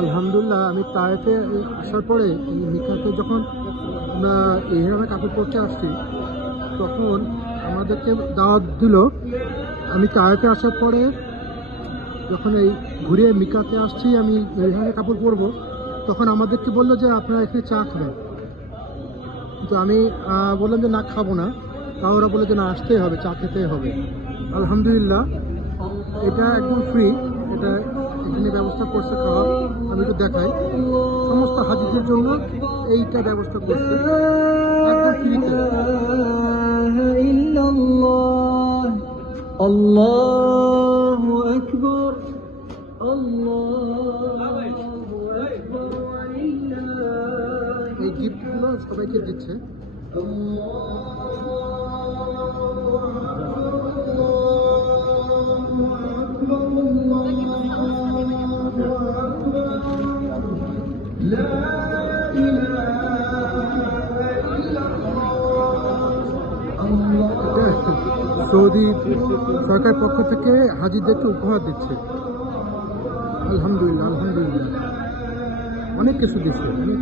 আলহামদুলিল্লাহ, আমি তায়েফে আসার পরে মিকাতে যখন আমরা এহরামে কাপড় পরতে আসছি, তখন আমাদেরকে দাওয়াত দিল। আমি তায়েফে আসার পরে যখন এই ঘুরে মিকাতে আসছি, আমি এহরামে কাপড় পরবো, তখন আমাদেরকে বলল যে, আপনারা এখানে চা খাবেন। কিন্তু আমি বললাম যে, না, খাব না। তাও ওরা বলল যে, না, আসতেই হবে, চা খেতেই হবে। আলহামদুলিল্লাহ, এটা একদম ফ্রি এটা এখানে ব্যবস্থা করছে খাওয়া আমি তো দেখাই সমস্ত হাজিদের জন্য এইটা ব্যবস্থা করছে একদম ফ্রিতে إلا الله الله أكبر الله أكبر ولله এই গিফটগুলো সবাইকে দিচ্ছে সৌদি সরকার পক্ষ থেকে হাজিদেরকে উপহার দিচ্ছে। আলহামদুলিল্লাহ আলহামদুলিল্লাহ। অনেক কিছু দিচ্ছে অনেক